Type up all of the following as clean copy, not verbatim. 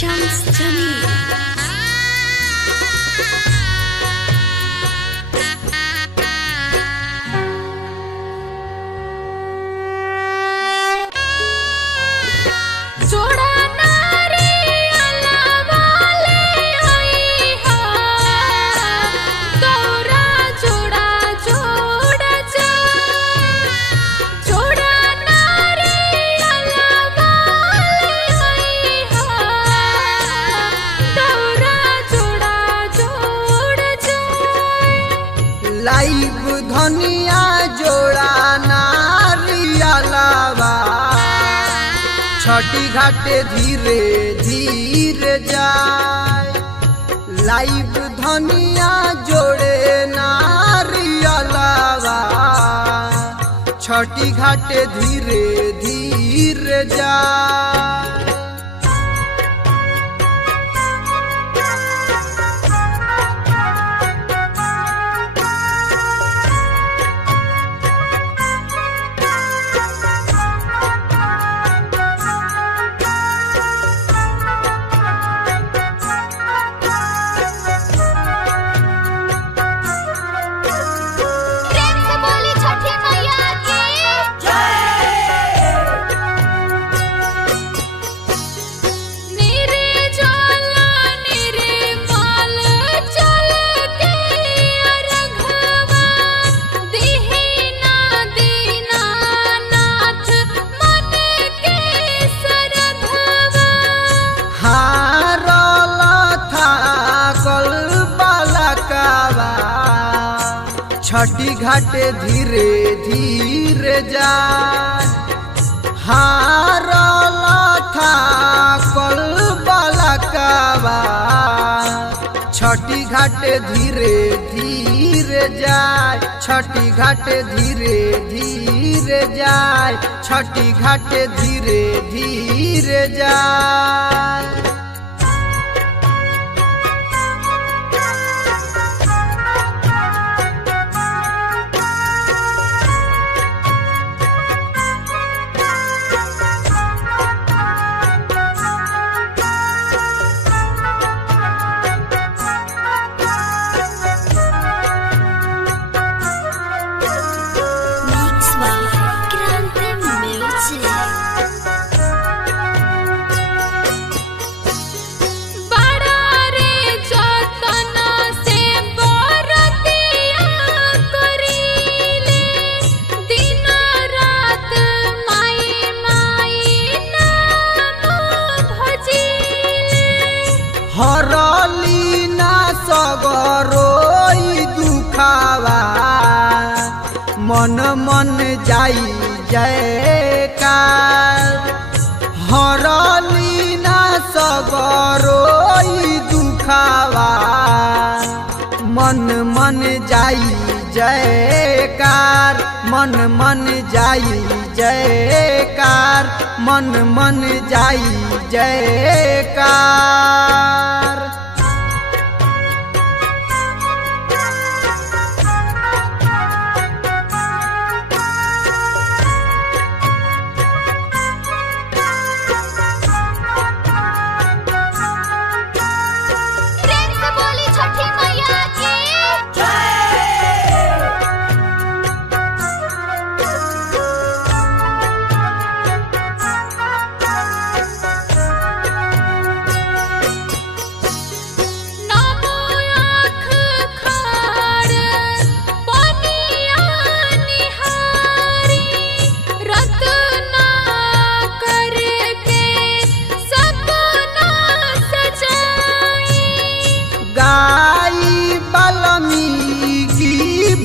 Shams Jamil. Live धनिया जोड़ा नारियलवा छठी घाटे धीरे धीरे जाए। लाइव धनिया जोड़े नारियलवा छठी घाटे धीरे धीरे जाए। छठी घाटे धीरे धीरे जाए। हारल था कल बलकवा छठी घाटे धीरे धीरे जाए। छठी घाटे धीरे धीरे जाए। छठी घाटे धीरे धीरे जाए। हरली ना सगरोई दुखावा मन मन जाई जयकार। हरली ना सगरोई दुखावा मन मन जाई जयकार। मन मन जाई जयकार। मन मन जाई जयकार।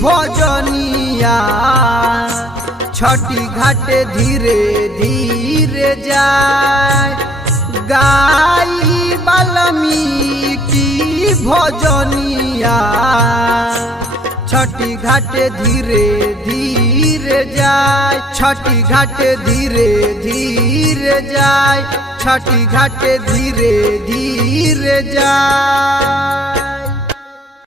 भजनिया छठी घाटे धीरे धीरे जाए। गाई वाल्मीकि भजनिया छठी घाटे धीरे धीरे जाए। छठी घाटे धीरे धीरे जाए। छठी घाटे धीरे धीरे जाए।